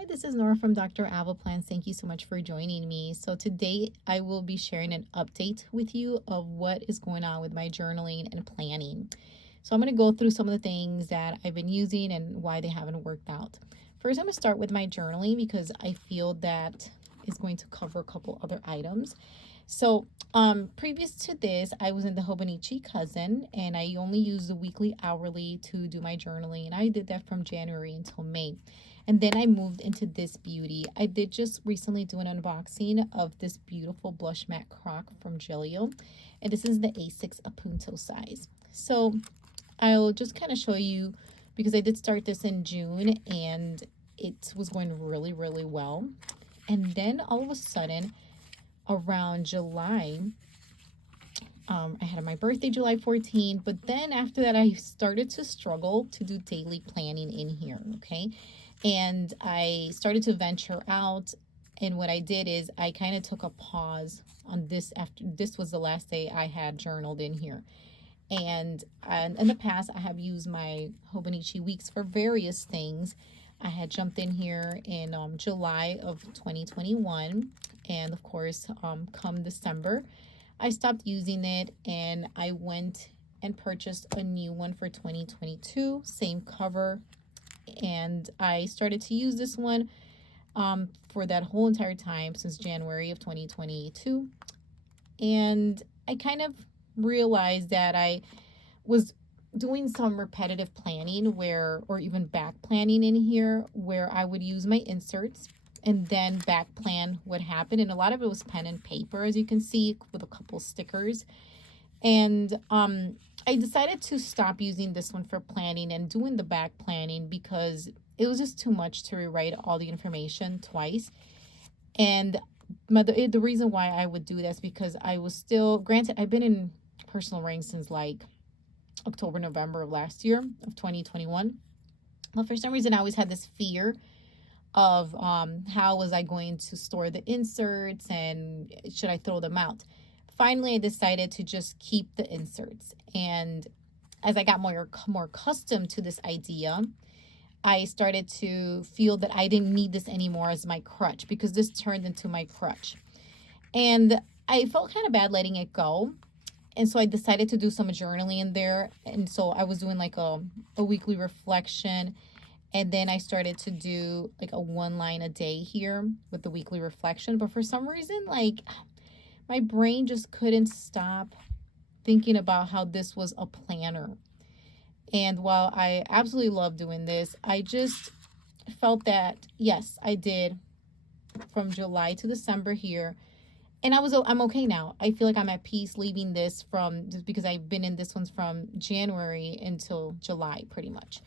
Hi, this is Nora from Dr. Ava Plans. Thank you so much for joining me. So today I will be sharing an update with you of what is going on with my journaling and planning. So I'm going to go through some of the things that I've been using and why they haven't worked out. First, I'm going to start with my journaling because I feel that is going to cover a couple other items. So previous to this, I was in the Hobonichi Cousin, and I only used the weekly hourly to do my journaling, and I did that from January until May. And then I moved into this beauty. I did just recently do an unboxing of this beautiful blush matte croc from Gillio, and this is the A6 Apunto size. So I'll just kind of show you because I did start this in June and it was going really, really well. And then all of a sudden, around July, I had my birthday July 14th, but then after that I started to struggle to do daily planning in here, okay? And I started to venture out, and what I did is I kind of took a pause on this after this was the last day I had journaled in here. And in the past, I have used my Hobonichi weeks for various things. I had jumped in here in July of 2021, and of course, come December, I stopped using it, and I went and purchased a new one for 2022, same cover, and I started to use this one for that whole entire time since January of 2022, and I kind of realized that I was doing some repetitive planning or even back planning in here where I would use my inserts and then back plan what happened. And a lot of it was pen and paper, as you can see, with a couple stickers. And I decided to stop using this one for planning and doing the back planning because it was just too much to rewrite all the information twice. And the reason why I would do this because I was still, granted, I've been in personal writing since like October, November of last year of 2021. But for some reason, I always had this fear of how was I going to store the inserts and should I throw them out. Finally, I decided to just keep the inserts. And as I got more accustomed to this idea, I started to feel that I didn't need this anymore as my crutch because this turned into my crutch. And I felt kind of bad letting it go. And so I decided to do some journaling in there. And so I was doing like a weekly reflection. And then I started to do like a 1 line a day here with the weekly reflection. But for some reason, like my brain just couldn't stop thinking about how this was a planner. And while I absolutely love doing this, I just felt that, yes, I did from July to December here. And I'm okay now. I feel like I'm at peace leaving this from, just because I've been in this one's from January until July pretty much,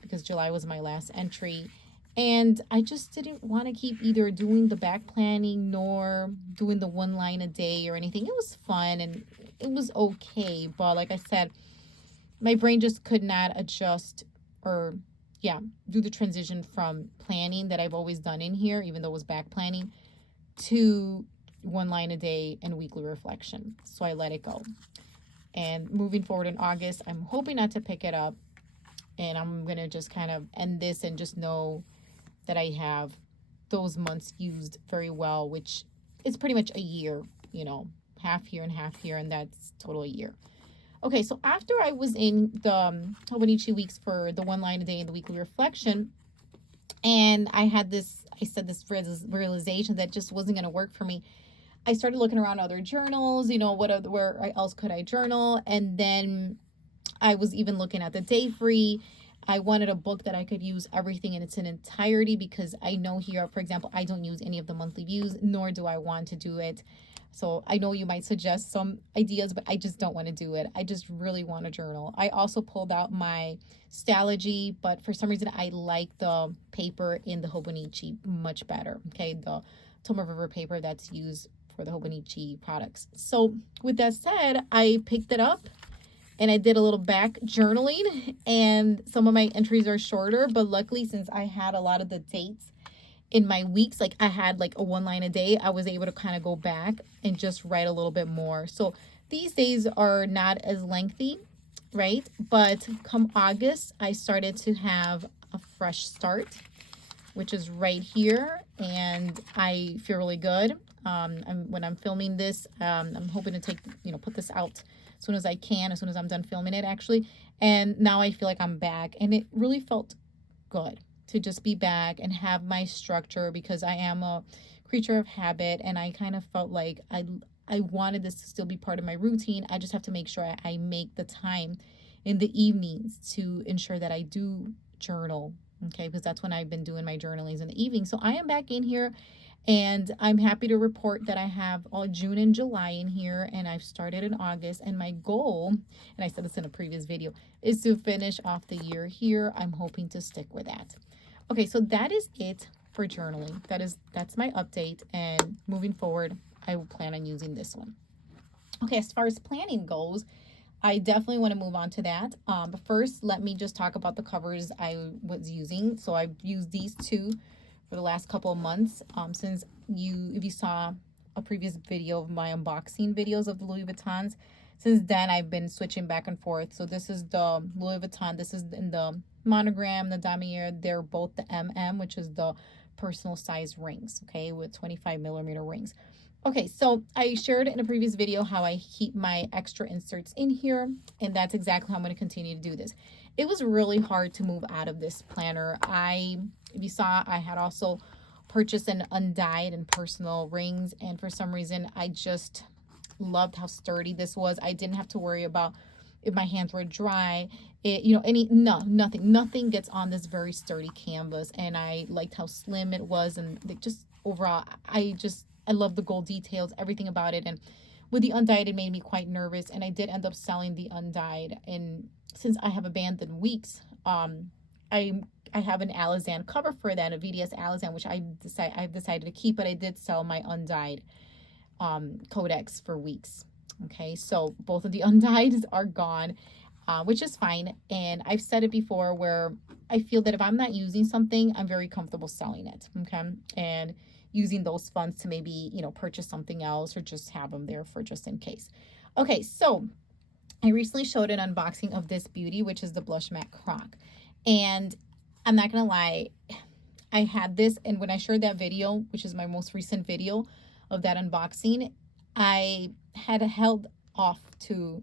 because July was my last entry. And I just didn't want to keep either doing the back planning nor doing the 1 line a day or anything. It was fun and it was okay. But like I said, my brain just could not adjust or, do the transition from planning that I've always done in here, even though it was back planning, to 1 line a day and weekly reflection. So I let it go. And moving forward in August, I'm hoping not to pick it up. And I'm going to just kind of end this and just know that I have those months used very well, which is pretty much a year, half year and half year, and that's total a year. Okay, so after I was in the Hobonichi weeks for the 1 line a day and the weekly reflection, and I had this realization that just wasn't going to work for me. I started looking around other journals, where else could I journal? And then I was even looking at the Day Free. I wanted a book that I could use everything in its entirety because I know here, for example, I don't use any of the monthly views, nor do I want to do it. So I know you might suggest some ideas, but I just don't want to do it. I just really want to journal. I also pulled out my Stalogy, but for some reason I like the paper in the Hobonichi much better. Okay, the Tomoe River paper that's used for the Hobonichi products. So with that said, I picked it up and I did a little back journaling, and some of my entries are shorter, but luckily since I had a lot of the dates in my weeks, like I had like a 1 line a day, I was able to kind of go back and just write a little bit more. So these days are not as lengthy, right? But come August, I started to have a fresh start which is right here, and I feel really good. When I'm filming this, I'm hoping to take, put this out as soon as I can, as soon as I'm done filming it, actually. And now I feel like I'm back, and it really felt good to just be back and have my structure, because I am a creature of habit, and I kind of felt like I wanted this to still be part of my routine. I just have to make sure I make the time in the evenings to ensure that I do journal, okay, because that's when I've been doing my journalings in the evening. So I am back in here, and I'm happy to report that I have all June and July in here, and I've started in August. And my goal, and I said this in a previous video, is to finish off the year here. I'm hoping to stick with that. Okay, so that is it for journaling. That's my update, and moving forward, I will plan on using this one. Okay, as far as planning goes, I definitely want to move on to that. But first, let me just talk about the covers I was using. So I've used these two for the last couple of months. Since if you saw a previous video of my unboxing videos of the Louis Vuittons, since then I've been switching back and forth. So this is the Louis Vuitton. This is in the monogram, the damier. They're both the MM, which is the personal size rings, okay, with 25 millimeter rings. Okay, so I shared in a previous video how I keep my extra inserts in here, and that's exactly how I'm going to continue to do this. It was really hard to move out of this planner. If you saw, I had also purchased an undyed and personal rings, and for some reason, I just loved how sturdy this was. I didn't have to worry about if my hands were dry, nothing gets on this very sturdy canvas, and I liked how slim it was, and just overall, I love the gold details, everything about it. And with the undyed, it made me quite nervous, and I did end up selling the undyed. And since I have abandoned weeks, I have an Alizan cover for that, a VDS Alizan, which I've decided to keep, but I did sell my undyed codex for weeks. Okay, so both of the undyeds are gone, which is fine. And I've said it before, where I feel that if I'm not using something, I'm very comfortable selling it, okay, and using those funds to maybe, purchase something else, or just have them there for just in case. Okay, so I recently showed an unboxing of this beauty, which is the Blush Matte Croc. And I'm not gonna lie, I had this, and when I shared that video, which is my most recent video of that unboxing, I had held off to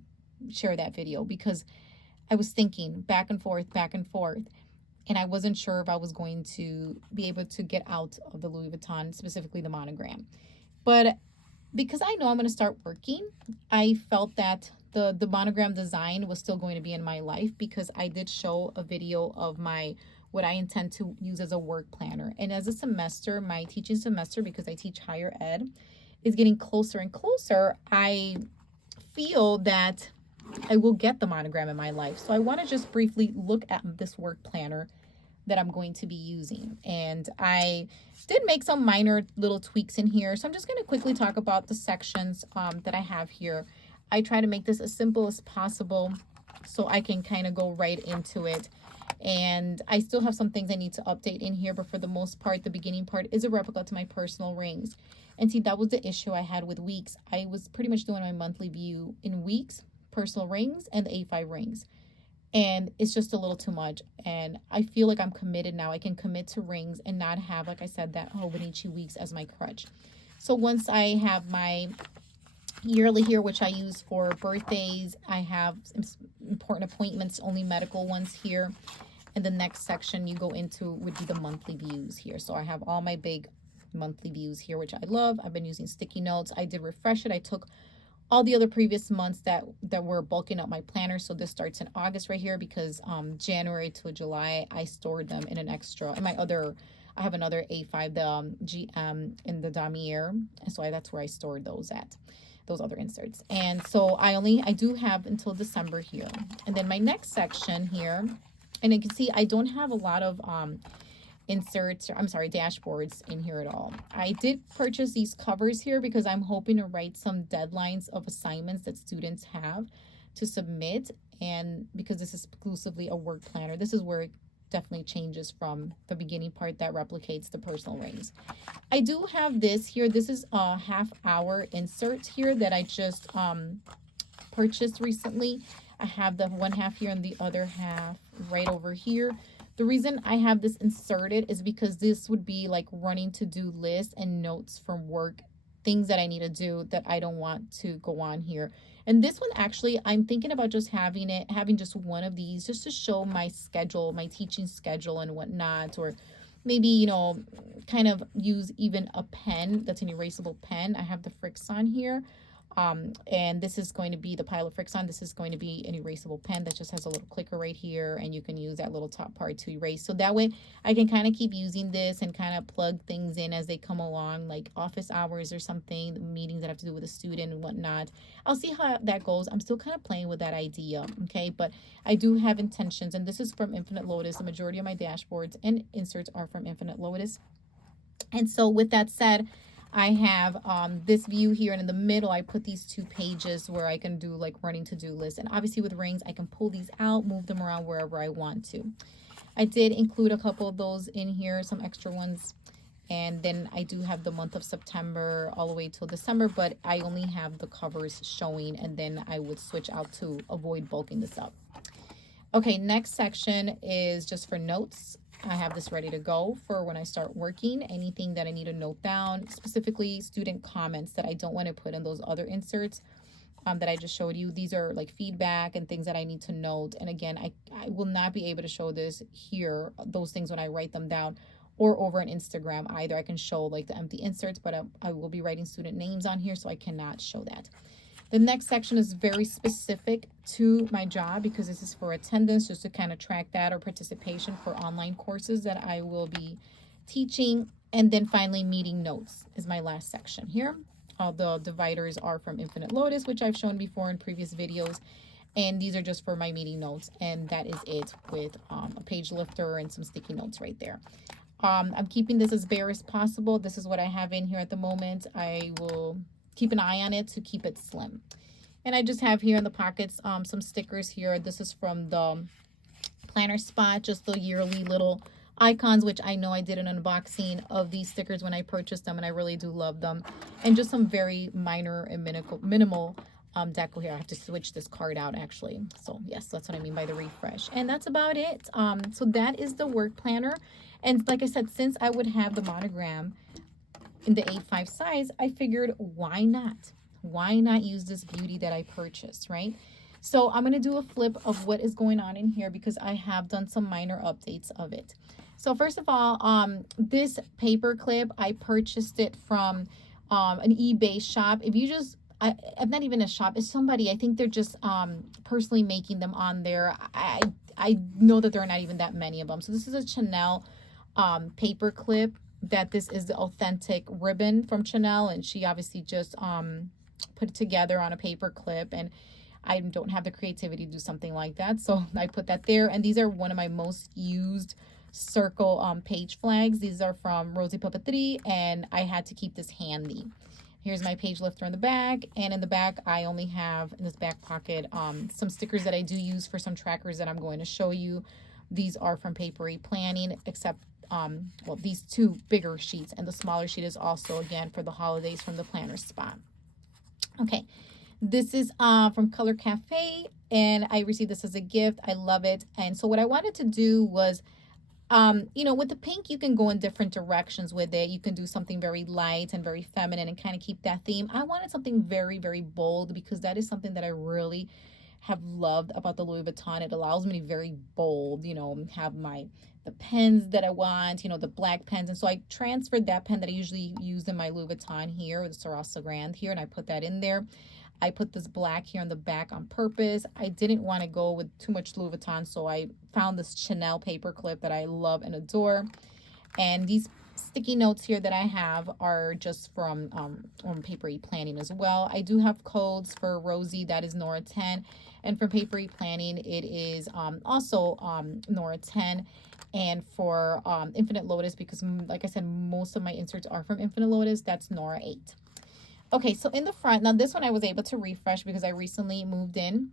share that video because I was thinking back and forth, and I wasn't sure if I was going to be able to get out of the Louis Vuitton, specifically the monogram. But because I know I'm going to start working, I felt that the monogram design was still going to be in my life, because I did show a video of what I intend to use as a work planner. And as a semester, my teaching semester, because I teach higher ed, is getting closer and closer, I feel that I will get the monogram in my life. So I want to just briefly look at this work planner that I'm going to be using. And I did make some minor little tweaks in here. So I'm just going to quickly talk about the sections that I have here. I try to make this as simple as possible so I can kind of go right into it. And I still have some things I need to update in here, but for the most part, the beginning part is a replica to my personal rings. And see, that was the issue I had with weeks. I was pretty much doing my monthly view in weeks, personal rings, and the A5 rings. And it's just a little too much. And I feel like I'm committed now. I can commit to rings and not have, like I said, that Hobonichi weeks as my crutch. So once I have my yearly here, which I use for birthdays, I have important appointments, only medical ones here. And the next section you go into would be the monthly views here. So I have all my big monthly views here, which I love. I've been using sticky notes. I did refresh it. I took all the other previous months that were bulking up my planner. So this starts in August right here, because January to July, I stored them in an extra, and I have another A5, the GM in the damier. And so that's where I stored those at, those other inserts. And so I do have until December here. And then my next section here, and you can see I don't have a lot of dashboards in here at all. I did purchase these covers here because I'm hoping to write some deadlines of assignments that students have to submit. And because this is exclusively a work planner, this is where it definitely changes from the beginning part that replicates the personal rings. I do have this here. This is a half-hour insert here that I just purchased recently. I have the one half here and the other half right over here. The reason I have this inserted is because this would be like running to-do lists and notes from work, things that I need to do that I don't want to go on here. And this one, actually, I'm thinking about just having just one of these just to show my schedule, my teaching schedule and whatnot, or maybe, kind of use even a pen that's an erasable pen. I have the Frixon here. And this is going to be the Pilot Frixon. This is going to be an erasable pen that just has a little clicker right here, and you can use that little top part to erase. So that way I can kind of keep using this and kind of plug things in as they come along, like office hours or something, meetings that have to do with a student and whatnot. I'll see how that goes. I'm still kind of playing with that idea, okay? But I do have intentions, and this is from Infinite Lotus. The majority of my dashboards and inserts are from Infinite Lotus. And so with that said, I have this view here, and in the middle I put these 2 pages where I can do like running to-do lists. And obviously with rings I can pull these out, move them around wherever I want to. I did include a couple of those in here, some extra ones. And then I do have the month of September all the way till December, but I only have the covers showing, and then I would switch out to avoid bulking this up. Okay, next section is just for notes. I have this ready to go for when I start working. Anything that I need to note down, specifically student comments that I don't want to put in those other inserts that I just showed you. These are like feedback and things that I need to note. And again, I will not be able to show this here, those things when I write them down, or over on Instagram either. I can show like the empty inserts, but I will be writing student names on here, so I cannot show that. The next section is very specific to my job because this is for attendance, just to kind of track that, or participation for online courses that I will be teaching. And then finally, meeting notes is my last section here. All the dividers are from Infinite Lotus, which I've shown before in previous videos. And these are just for my meeting notes. And that is it, with a page lifter and some sticky notes right there. I'm keeping this as bare as possible. This is what I have in here at the moment. I will keep an eye on it to keep it slim. And I just have here in the pockets some stickers here. This is from the planner spot, just the yearly little icons, which I know I did an unboxing of these stickers when I purchased them, and I really do love them. And just some very minor and minimal deco here. I have to switch this card out actually. So yes, that's what I mean by the refresh. And that's about it. So that is the work planner. And like I said, since I would have the monogram in the A5 size, I figured why not? Why not use this beauty that I purchased, right? So I'm going to do a flip of what is going on in here because I have done some minor updates of it. So first of all, this paper clip, I purchased it from an eBay shop. If you just, I'm not even a shop, it's somebody, I think they're just personally making them on there. I know that there are not even that many of them. So this is a Chanel paper clip. That this is the authentic ribbon from Chanel, and she obviously just put it together on a paper clip, and I don't have the creativity to do something like that, so I put that there. And these are one of my most used circle page flags. These are from Rosie Papeterie, and I had to keep this handy. Here's my page lifter in the back, and in the back I only have, in this back pocket, some stickers that I do use for some trackers that I'm going to show you. These are from Papery Planning, except well, these 2 bigger sheets, and the smaller sheet is also again for the holidays from the planner spot. Okay, this is from Color Cafe, and I received this as a gift. I love it. And so what I wanted to do was, with the pink, you can go in different directions with it. You can do something very light and very feminine and kind of keep that theme. I wanted something very, very bold because that is something that I really have loved about the Louis Vuitton. It allows me to be very bold, have the pens that I want, the black pens. And so I transferred that pen that I usually use in my Louis Vuitton here, the Sarasa Grand here, and I put that in there. I put this black here on the back on purpose. I didn't want to go with too much Louis Vuitton, so I found this Chanel paper clip that I love and adore. And these sticky notes here that I have are just from Papery Planning as well. I do have codes for Rosie, that is Nora 10, and for Papery Planning it is also Nora 10. And for Infinite Lotus, because like I said, most of my inserts are from Infinite Lotus, that's Nora 8. Okay, so in the front, now this one I was able to refresh because I recently moved in.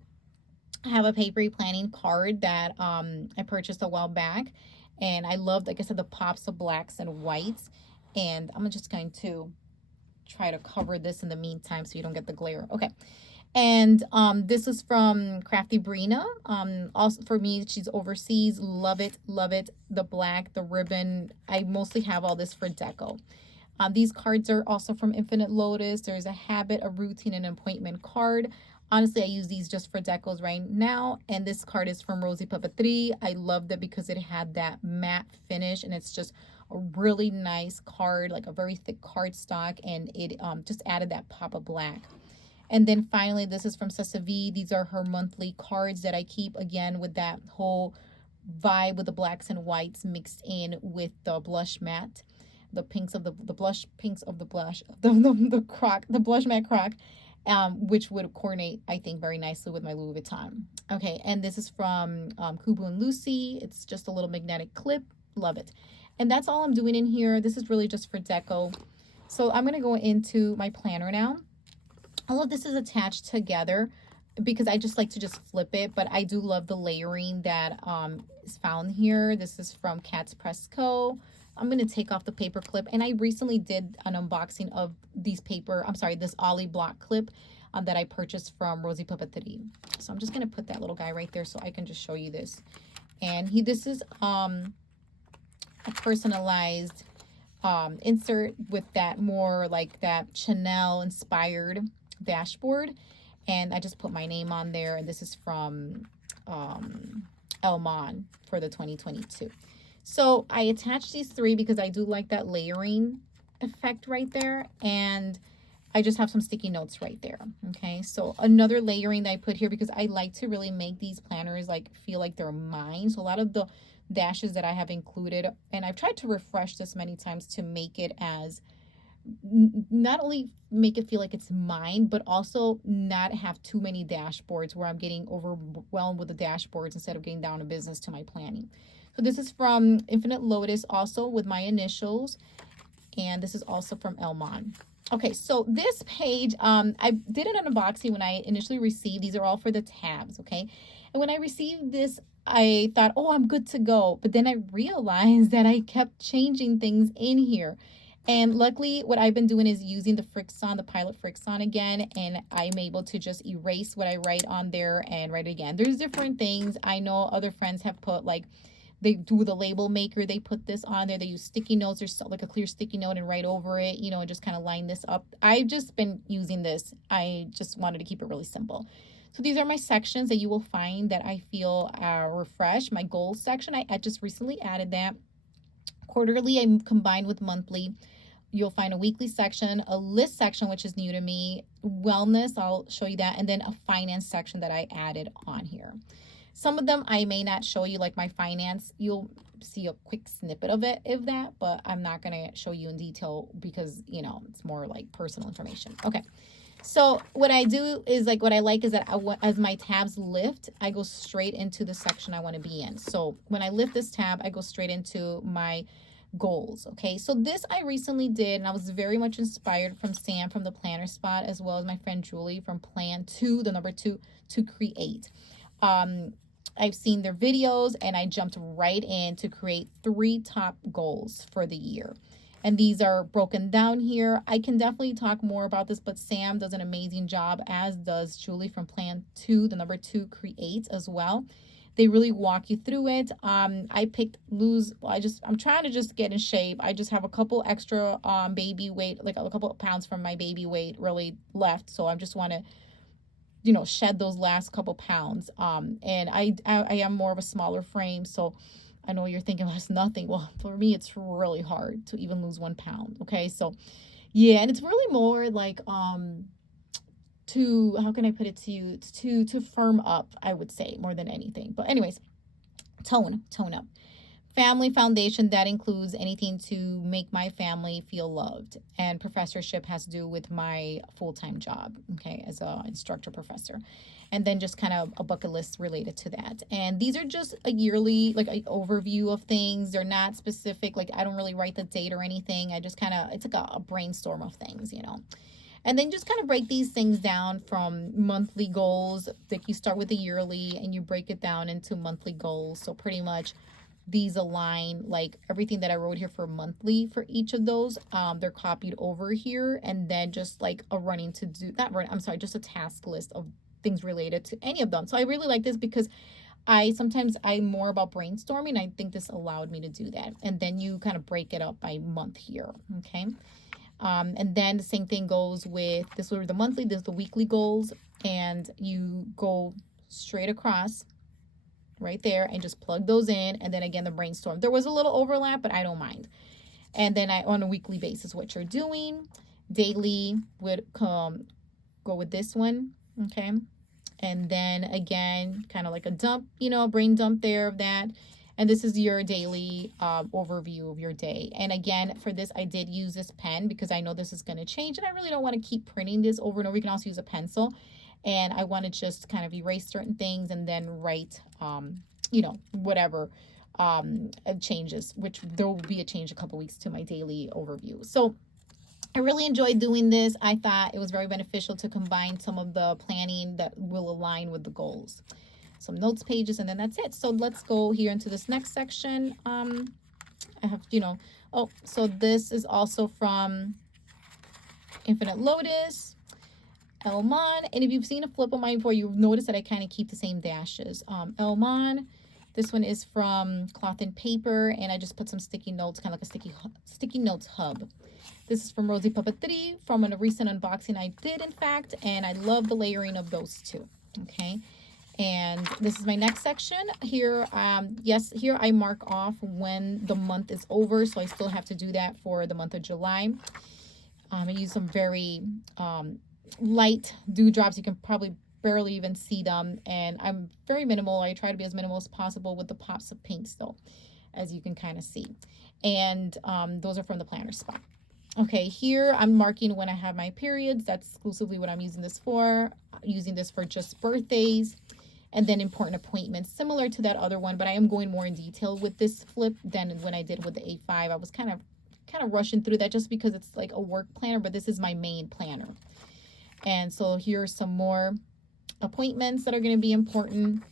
I have a Papery Planning card that I purchased a while back. And I love, like I said, the pops of blacks and whites. And I'm just going to try to cover this in the meantime so you don't get the glare. Okay. And this is from Crafty Brina. Also for me, she's overseas. Love it, love it. The black, the ribbon. I mostly have all this for deco. These cards are also from Infinite Lotus. There's a habit, a routine, and an appointment card. Honestly, I use these just for decos right now. And this card is from Rosie Papatri. I loved it because it had that matte finish, and it's just a really nice card, like a very thick card stock, and it just added that pop of black. And then finally, this is from Sesavi. These are her monthly cards that I keep, again, with that whole vibe with the blacks and whites mixed in with the blush matte, the pinks of the blush, pinks of the blush, the croc, the blush matte croc, which would coordinate, I think, very nicely with my Louis Vuitton. Okay, and this is from Kubu and Lucy. It's just a little magnetic clip. Love it. And that's all I'm doing in here. This is really just for deco. So I'm going to go into my planner now. All of this is attached together because I just like to just flip it, but I do love the layering that is found here. This is from Cat's Press Co. I'm going to take off the paper clip, and I recently did an unboxing of this Ollie block clip that I purchased from Rosie Papatri. So I'm just going to put that little guy right there so I can just show you this. And this is a personalized insert with that more like that Chanel inspired dashboard, and I just put my name on there, and this is from Elmon for the 2022. So I attached these three because I do like that layering effect right there, and I just have some sticky notes right there. Okay, so another layering that I put here because I like to really make these planners like feel like they're mine. So a lot of the dashes that I have included, and I've tried to refresh this many times to make it as not only make it feel like it's mine, but also not have too many dashboards where I'm getting overwhelmed with the dashboards instead of getting down to business to my planning. So this is from Infinite Lotus, also with my initials, and this is also from Elmon. Okay, so this page, I did an unboxing when I initially received. These are all for the tabs, okay? And when I received this, I thought, oh, I'm good to go. But then I realized that I kept changing things in here. And luckily, what I've been doing is using the Frixon, the Pilot Frixon again, and I'm able to just erase what I write on there and write it again. There's different things. I know other friends have put, like, they do the label maker, they put this on there, they use sticky notes, there's like a clear sticky note and write over it, you know, and just kind of line this up. I've just been using this. I just wanted to keep it really simple. So these are my sections that you will find that I feel refresh. My goals section, I just recently added that. Quarterly, I combined with monthly. You'll find a weekly section, a list section, which is new to me, wellness, I'll show you that, and then a finance section that I added on here. Some of them I may not show you, like my finance. You'll see a quick snippet of it, if that, but I'm not going to show you in detail because, you know, it's more like personal information. Okay. So what I do is, like, what I like is that as my tabs lift, I go straight into the section I want to be in. So when I lift this tab, I go straight into my goals. Okay, so this I recently did, and I was very much inspired from Sam from the Planner Spot, as well as my friend Julie from Plan 2, the number 2, to create. I've seen their videos, and I jumped right in to create 3 top goals for the year. And these are broken down here. I can definitely talk more about this, but Sam does an amazing job, as does Julie from Plan 2, the number 2, create as well. They really walk you through it. I picked I'm trying to just get in shape. I just have a couple extra baby weight, like a couple of pounds from my baby weight really left. So I just want to, you know, shed those last couple pounds. And I am more of a smaller frame. So I know you're thinking that's nothing. Well, for me, it's really hard to even lose 1 pound. Okay. So yeah. And it's really more like, to, how can I put it to you, to firm up, I would say, more than anything. But anyways, tone up. Family foundation, that includes anything to make my family feel loved. And professorship has to do with my full-time job, okay, as an instructor professor. And then just kind of a bucket list related to that. And these are just a yearly, like, an overview of things. They're not specific. Like, I don't really write the date or anything. I just kind of, it's like a brainstorm of things, you know. And then just kind of break these things down from monthly goals. Like, you start with the yearly and you break it down into monthly goals. So pretty much these align, like everything that I wrote here for monthly for each of those, they're copied over here, and then just like a running to do, not run, I'm sorry, just a task list of things related to any of them. So I really like this because I'm more about brainstorming. I think this allowed me to do that. And then you kind of break it up by month here. Okay. And then the same thing goes with this were the monthly, this is the weekly goals, and you go straight across right there and just plug those in. And then again, the brainstorm. There was a little overlap, but I don't mind. And then on a weekly basis, what you're doing. Daily would go with this one. Okay. And then again, kind of like a dump, brain dump there of that. And this is your daily overview of your day. And again, for this, I did use this pen because I know this is going to change. And I really don't want to keep printing this over and over. You can also use a pencil. And I want to just kind of erase certain things and then write, whatever changes, which there will be a change a couple weeks to my daily overview. So I really enjoyed doing this. I thought it was very beneficial to combine some of the planning that will align with the goals. Some notes pages, and then that's it. So let's go here into this next section. I have, so this is also from Infinite Lotus, Elmon. And if you've seen a flip of mine before, you've noticed that I kind of keep the same dashes. Elmon, this one is from Cloth and Paper, and I just put some sticky notes, kind of like a sticky notes hub. This is from Rosie Papeterie from a recent unboxing I did, in fact, and I love the layering of those two. Okay. And this is my next section here. Yes, here I mark off when the month is over. So I still have to do that for the month of July. I use some very light dewdrops. You can probably barely even see them. And I'm very minimal. I try to be as minimal as possible with the pops of paints though, as you can kind of see. And those are from the planner spot. Okay, here I'm marking when I have my periods. That's exclusively what I'm using this for. Using this for just birthdays. And then important appointments, similar to that other one, but I am going more in detail with this flip than when I did with the A5. I was kind of rushing through that just because it's like a work planner, but this is my main planner. And so here are some more appointments that are going to be important.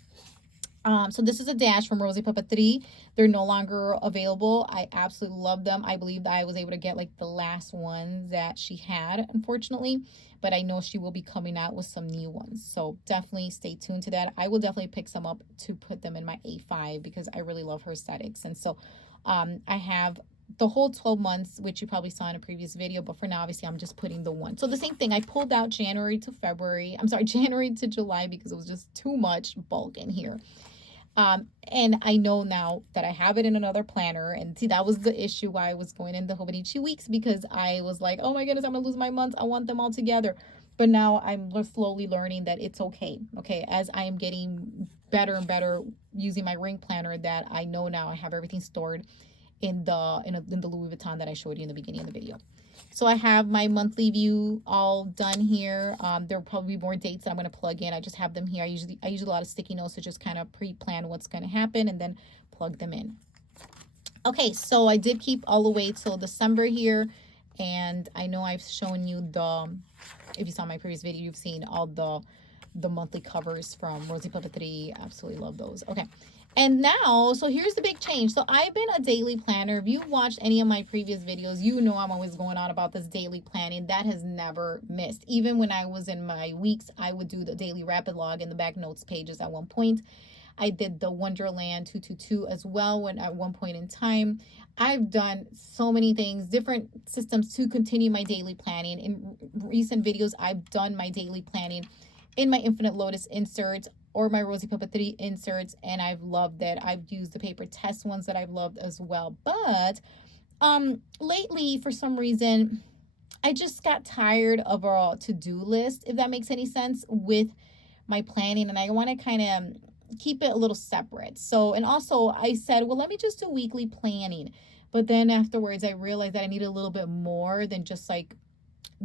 So this is a dash from Rosie Papeterie. They're no longer available. I absolutely love them. I believe that I was able to get like the last ones that she had, unfortunately, but I know she will be coming out with some new ones. So definitely stay tuned to that. I will definitely pick some up to put them in my A5 because I really love her aesthetics. And so I have the whole 12 months, which you probably saw in a previous video, but for now, obviously, I'm just putting the one. So the same thing, I pulled out January to July because it was just too much bulk in here. And I know now that I have it in another planner, and see, that was the issue why I was going in the Hobonichi weeks, because I was like, oh my goodness, I'm gonna lose my months. I want them all together. But now I'm slowly learning that it's okay. Okay. As I am getting better and better using my ring planner, that I know now I have everything stored in the Louis Vuitton that I showed you in the beginning of the video. So I have my monthly view all done here. There will probably be more dates that I'm going to plug in. I just have them here. I use a lot of sticky notes to just kind of pre-plan what's going to happen and then plug them in. Okay, so I did keep all the way till December here. And I know I've shown you if you saw my previous video, you've seen all the monthly covers from Rosie Papeterie. Absolutely love those. Okay. And now, so here's the big change. So I've been a daily planner. If you watched any of my previous videos, you know I'm always going on about this daily planning. That has never missed. Even when I was in my weeks, I would do the daily rapid log in the back notes pages at one point. I did the Wonderland 222 as well at one point in time. I've done so many things, different systems to continue my daily planning. In recent videos, I've done my daily planning in my Infinite Lotus inserts or my Rosie Papeterie inserts, and I've loved it. I've used the paper test ones that I've loved as well. But lately, for some reason, I just got tired of a to-do list, if that makes any sense, with my planning, and I want to kind of keep it a little separate. So, and also I said, well, let me just do weekly planning. But then afterwards, I realized that I needed a little bit more than just like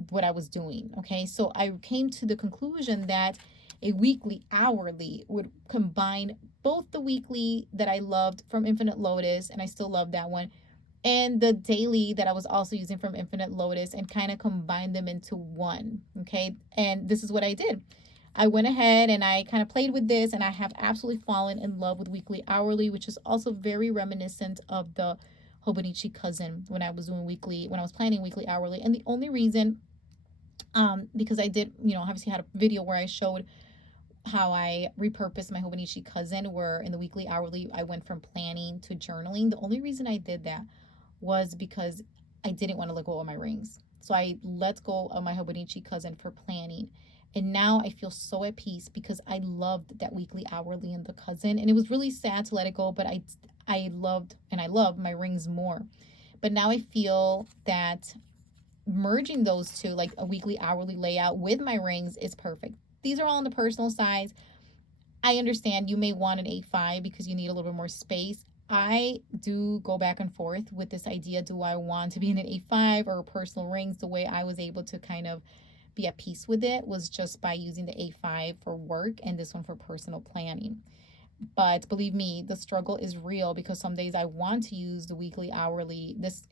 what I was doing. Okay, so I came to the conclusion that a weekly hourly would combine both the weekly that I loved from Infinite Lotus, and I still love that one, and the daily that I was also using from Infinite Lotus, and kind of combine them into one. Okay, and this is what I did. I went ahead and I kind of played with this, and I have absolutely fallen in love with weekly hourly, which is also very reminiscent of the Hobonichi cousin when I was doing weekly, when I was planning weekly hourly. And the only reason, because I did, obviously had a video where I showed how I repurposed my Hobonichi cousin, where in the weekly hourly I went from planning to journaling. The only reason I did that was because I didn't want to let go of my rings. So I let go of my Hobonichi cousin for planning. And now I feel so at peace because I loved that weekly hourly and the cousin. And it was really sad to let it go, but I loved and I love my rings more. But now I feel that merging those two, like a weekly hourly layout with my rings, is perfect. These are all on the personal size. I understand you may want an A5 because you need a little bit more space. I do go back and forth with this idea. Do I want to be in an A5 or personal rings? The way I was able to kind of be at peace with it was just by using the A5 for work and this one for personal planning. But believe me, the struggle is real because some days I want to use the weekly hourly, this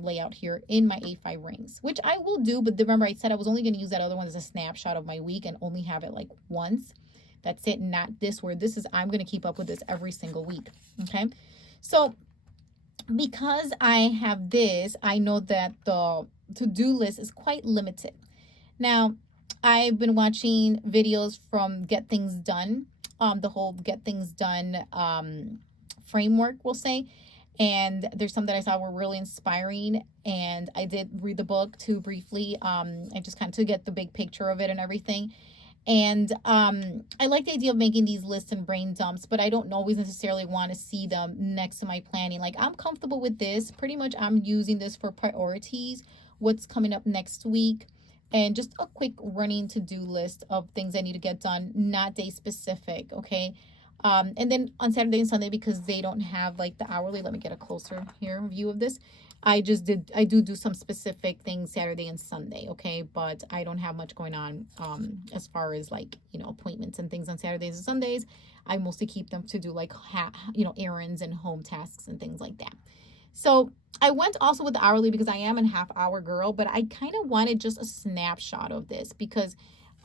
layout here in my A5 rings, which I will do. But remember, I said I was only going to use that other one as a snapshot of my week and only have it like once. That's it, not this, where this is, I'm going to keep up with this every single week. Okay. So because I have this, I know that the to-do list is quite limited. Now, I've been watching videos from Get Things Done, the whole Get Things Done framework, we'll say. And there's some that I saw were really inspiring. And I did read the book too briefly. I just kind of to get the big picture of it and everything. And I like the idea of making these lists and brain dumps, but I don't always necessarily want to see them next to my planning. Like, I'm comfortable with this. Pretty much I'm using this for priorities, what's coming up next week, and just a quick running to-do list of things I need to get done, not day specific, okay? And then on Saturday and Sunday, because they don't have like the hourly, let me get a closer here view of this. I do some specific things Saturday and Sunday, okay? But I don't have much going on as far as like, appointments and things on Saturdays and Sundays. I mostly keep them to do like, errands and home tasks and things like that. So I went also with the hourly because I am a half-hour girl, but I kind of wanted just a snapshot of this because,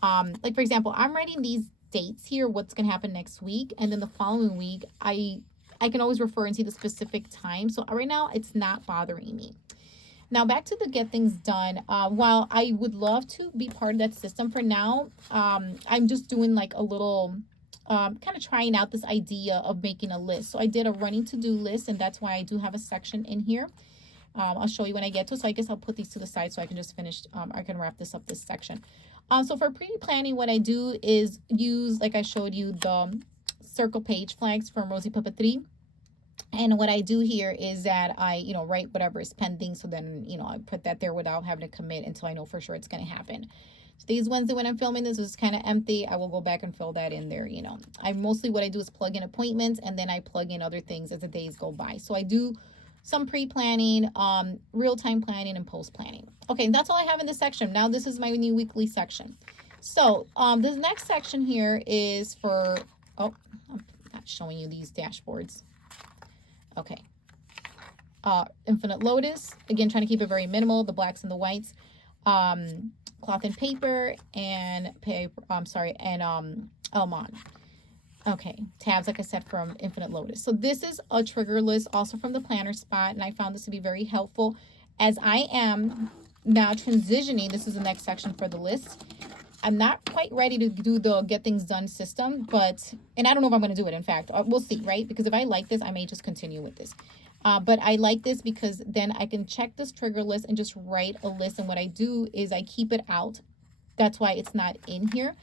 like, for example, I'm writing these dates here, what's going to happen next week, and then the following week I can always refer and see the specific time. So right now it's not bothering me. Now back to the Get Things Done. While I would love to be part of that system, for now I'm just doing like a little kind of trying out this idea of making a list. So I did a running to-do list, and that's why I do have a section in here. I'll show you when I get to it. So I guess I'll put these to the side so I can just finish, I can wrap this up, this section. So for pre-planning, what I do is use, like I showed you, the circle page flags from Rosie Papeterie. And what I do here is that I, write whatever is pending. So then, I put that there without having to commit until I know for sure it's going to happen. So these Wednesday when I'm filming this was kind of empty. I will go back and fill that in there, I mostly, what I do is plug in appointments, and then I plug in other things as the days go by. So I do some pre-planning, real-time planning, and post-planning. Okay, that's all I have in this section. Now this is my new weekly section. So this next section here is for, I'm not showing you these dashboards. Okay. Infinite Lotus, again, trying to keep it very minimal, the blacks and the whites. Cloth and paper, and Elmon. Okay, tabs, like I said, from Infinite Lotus. So this is a trigger list also from the planner spot, and I found this to be very helpful as I am now transitioning. This is the next section for the list. I'm not quite ready to do the Get Things Done system, and I don't know if I'm going to do it. In fact, we'll see, right? Because if I like this, I may just continue with this. But I like this because then I can check this trigger list and just write a list. And what I do is I keep it out. That's why it's not in here.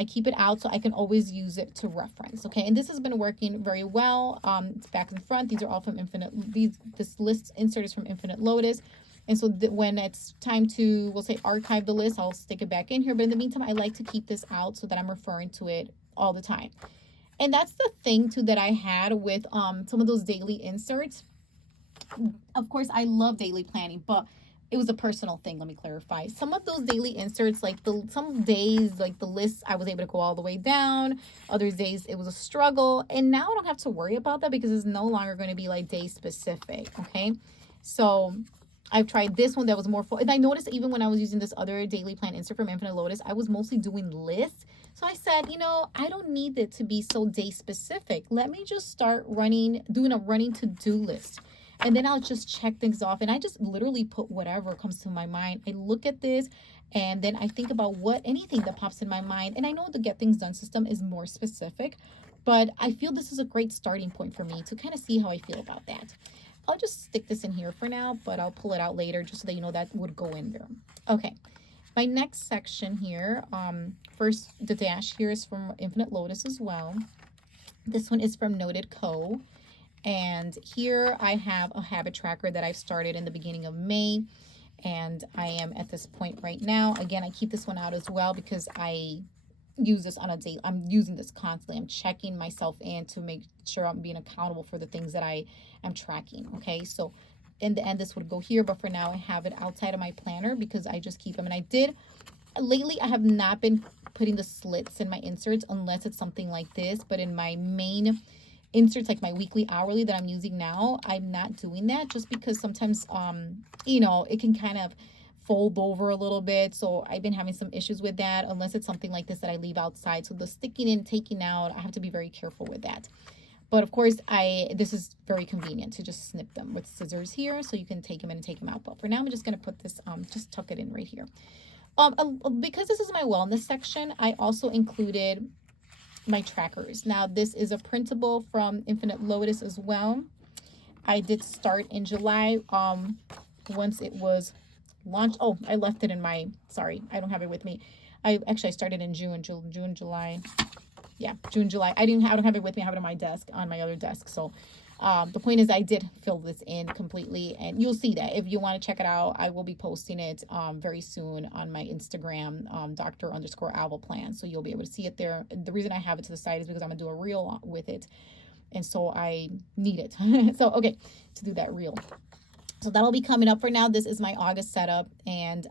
I keep it out so I can always use it to reference. Okay, and this has been working very well. It's back and front. These are all from this list insert is from Infinite Lotus. And so when it's time to, we'll say, archive the list, I'll stick it back in here. But in the meantime, I like to keep this out so that I'm referring to it all the time. And that's the thing too that I had with some of those daily inserts. Of course, I love daily planning, but it was a personal thing. Let me clarify. Some of those daily inserts, like some days, like the list, I was able to go all the way down. Other days, it was a struggle. And now I don't have to worry about that because it's no longer going to be like day specific. Okay. So I've tried this one that was more full. And I noticed even when I was using this other daily plan insert from Infinite Lotus, I was mostly doing lists. So I said, you know, I don't need it to be so day specific. Let me just start doing a running to-do list. And then I'll just check things off. And I just literally put whatever comes to my mind. I look at this and then I think about anything that pops in my mind. And I know the Get Things Done system is more specific, but I feel this is a great starting point for me to kind of see how I feel about that. I'll just stick this in here for now, but I'll pull it out later just so that you know that would go in there. Okay, my next section here, first the dash here is from Infinite Lotus as well. This one is from Noted Co. And here I have a habit tracker that I started in the beginning of May. And I am at this point right now. Again, I keep this one out as well because I use this on a daily. I'm using this constantly. I'm checking myself in to make sure I'm being accountable for the things that I am tracking. Okay, so in the end this would go here, but for now I have it outside of my planner because I just keep them. And lately I have not been putting the slits in my inserts unless it's something like this, but in my main inserts, like my weekly, hourly that I'm using now, I'm not doing that just because sometimes you know, it can kind of fold over a little bit. So I've been having some issues with that unless it's something like this that I leave outside. So the sticking in, taking out, I have to be very careful with that. But of course, this is very convenient to just snip them with scissors here, so you can take them in and take them out. But for now, I'm just going to put this, just tuck it in right here. Because this is my wellness section, I also included my trackers. Now, this is a printable from Infinite Lotus as well. I did start in July. Once it was launched. Oh, I left it in my, sorry, I don't have it with me. I started in June, July. Yeah, June, July. I don't have it with me. I have it on my desk, on my other desk. So the point is I did fill this in completely, and you'll see that if you want to check it out. I will be posting it very soon on my Instagram, Dr_Avalplan. So you'll be able to see it there. The reason I have it to the side is because I'm gonna do a reel with it, and so I need it. So okay, to do that reel. So that'll be coming up. For now, this is my August setup. And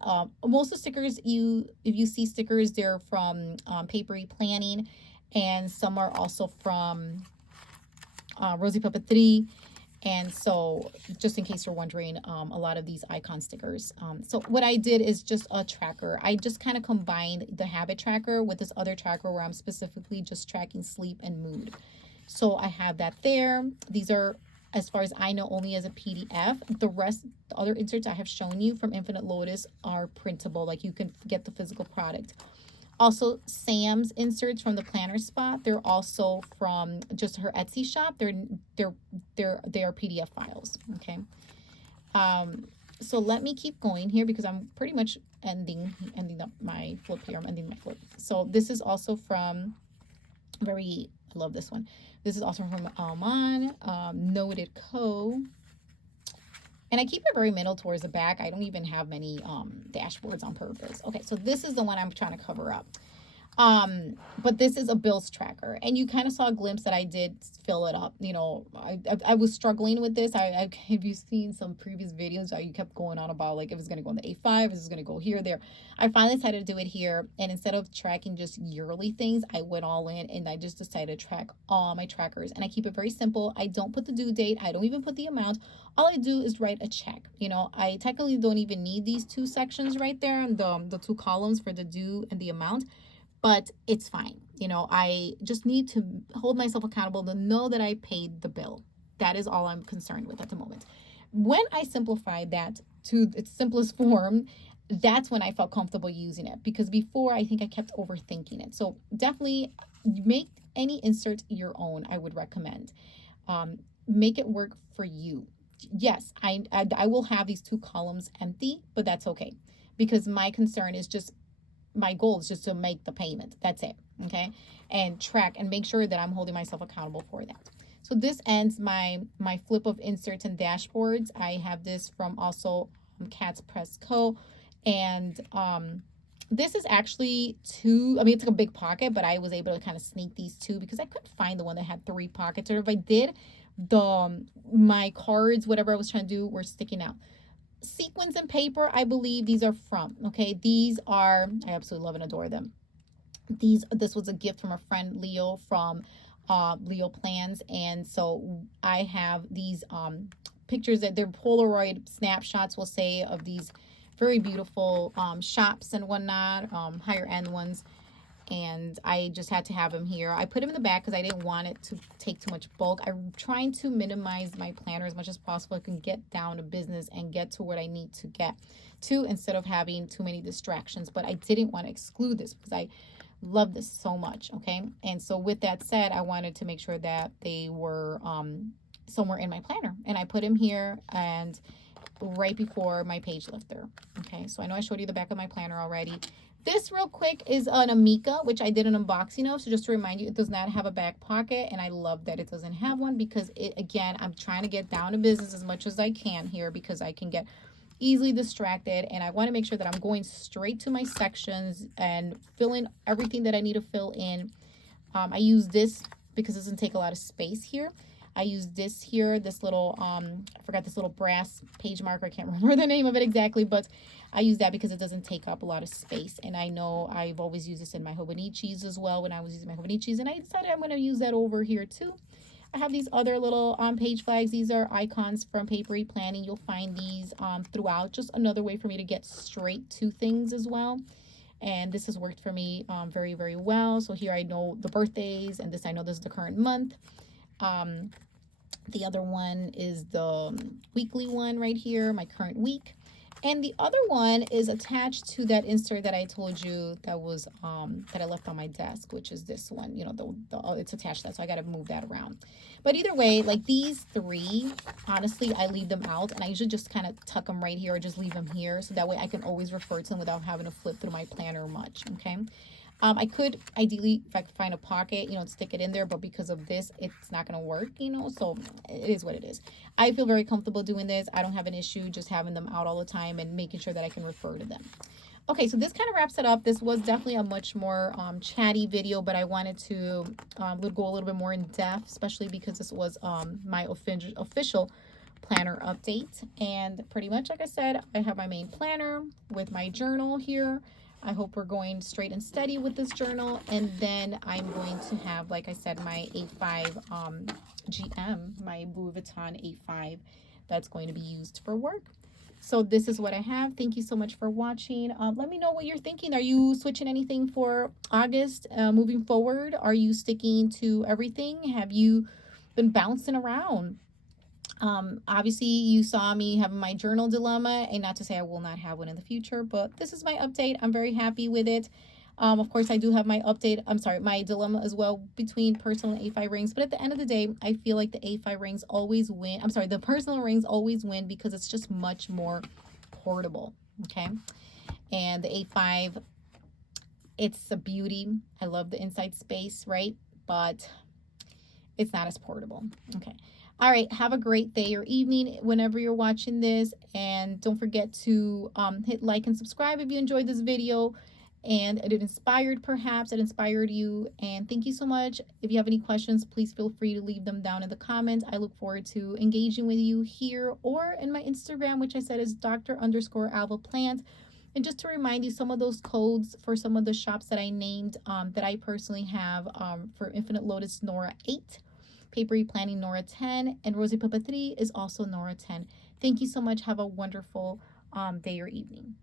most of the stickers, if you see stickers, they're from Papery Planning. And some are also from Rosy Papeterie. And so just in case you're wondering, a lot of these icon stickers. So what I did is just a tracker. I just kind of combined the habit tracker with this other tracker where I'm specifically just tracking sleep and mood. So I have that there. These are, as far as I know, only as a PDF. The other inserts I have shown you from Infinite Lotus are printable, like you can get the physical product. Also, Sam's inserts from the planner spot, they're also from just her Etsy shop. They are PDF files. Okay. So let me keep going here because I'm pretty much ending up my flip here. I'm ending my flip. So this is also from I love this one. This is also from Alman, Noted Co. And I keep it very middle towards the back. I don't even have many dashboards on purpose. Okay, so this is the one I'm trying to cover up. But this is a bills tracker, and you kind of saw a glimpse that I did fill it up. You know, I was struggling with this. Have you seen some previous videos how you kept going on about like if it's going to go in the A5, is it going to go here, there? I finally decided to do it here, and instead of tracking just yearly things, I went all in and I just decided to track all my trackers, and I keep it very simple. I don't put the due date. I don't even put the amount. All I do is write a check. You know, I technically don't even need these two sections right there, and the two columns for the due and the amount. But it's fine. You know, I just need to hold myself accountable to know that I paid the bill. That is all I'm concerned with at the moment. When I simplified that to its simplest form, that's when I felt comfortable using it, because before I think I kept overthinking it. So definitely make any insert your own, I would recommend. Make it work for you. Yes, I will have these two columns empty, but that's okay, because my concern is just, my goal is just to make the payment. That's it. Okay. And track and make sure that I'm holding myself accountable for that. So this ends my flip of inserts and dashboards. I have this from also Cat's Press Co. And this is actually two, I mean, it's like a big pocket, but I was able to kind of sneak these two because I couldn't find the one that had 3 pockets. Or if I did, my cards, whatever I was trying to do, were sticking out. Sequins and paper, I believe these are from. Okay, these are, I absolutely love and adore them. This was a gift from a friend, Leo, from Leo Plans. And so I have these pictures that they're Polaroid snapshots, we'll say, of these very beautiful shops and whatnot, higher end ones. and I just had to have him here. I put him in the back because I didn't want it to take too much bulk. I'm trying to minimize my planner as much as possible. I can get down to business and get to what I need to get to instead of having too many distractions. But I didn't want to exclude this because I love this so much, okay? And so with that said, I wanted to make sure that they were somewhere in my planner. And I put him here and right before my page lifter. Okay, so I know I showed you the back of my planner already. This real quick is an Amica, which I did an unboxing of. So just to remind you, it does not have a back pocket. And I love that it doesn't have one because it, again, I'm trying to get down to business as much as I can here because I can get easily distracted. And I want to make sure that I'm going straight to my sections and filling everything that I need to fill in. I use this because it doesn't take a lot of space here. I use this here, this little, I forgot this little brass page marker. I can't remember the name of it exactly, but I use that because it doesn't take up a lot of space. And I know I've always used this in my Hobonichis as well when I was using my Hobonichis, and I decided I'm going to use that over here too. I have these other little page flags. These are icons from Papery Planning. You'll find these throughout. Just another way for me to get straight to things as well. And this has worked for me very, very well. So here I know the birthdays, and this I know this is the current month. The other one is the weekly one right here, my current week. And the other one is attached to that insert that I told you that was that I left on my desk, which is this one. You know, it's attached to that, so I got to move that around. But either way, like these three, honestly, I leave them out, and I usually just kind of tuck them right here or just leave them here, so that way I can always refer to them without having to flip through my planner much. Okay. I could ideally, if I could find a pocket, you know, stick it in there, but because of this, it's not going to work, you know, so it is what it is. I feel very comfortable doing this. I don't have an issue just having them out all the time and making sure that I can refer to them. Okay, so this kind of wraps it up. This was definitely a much more chatty video, but I wanted to go a little bit more in depth, especially because this was my official planner update. And pretty much, like I said, I have my main planner with my journal here. I hope we're going straight and steady with this journal. And then I'm going to have, like I said, my A5 GM, my Louis Vuitton A5 that's going to be used for work. So this is what I have. Thank you so much for watching. Let me know what you're thinking. Are you switching anything for August moving forward? Are you sticking to everything? Have you been bouncing around? Obviously you saw me having my journal dilemma, and not to say I will not have one in the future, but this is my update. I'm very happy with it. Of course I do have my my dilemma as well between personal and A5 rings, but at the end of the day, I feel like the A5 rings always win. The personal rings always win because it's just much more portable. Okay. And the A5, it's a beauty. I love the inside space, right? But it's not as portable. Okay. All right, have a great day or evening whenever you're watching this. And don't forget to hit like and subscribe if you enjoyed this video and it inspired you. And thank you so much. If you have any questions, please feel free to leave them down in the comments. I look forward to engaging with you here or in my Instagram, which I said is Dr._Alva Plant. And just to remind you, some of those codes for some of the shops that I named that I personally have for Infinite Lotus Nora 8, Papery Planning Nora 10, and Rosy Papeterie is also Nora 10. Thank you so much. Have a wonderful day or evening.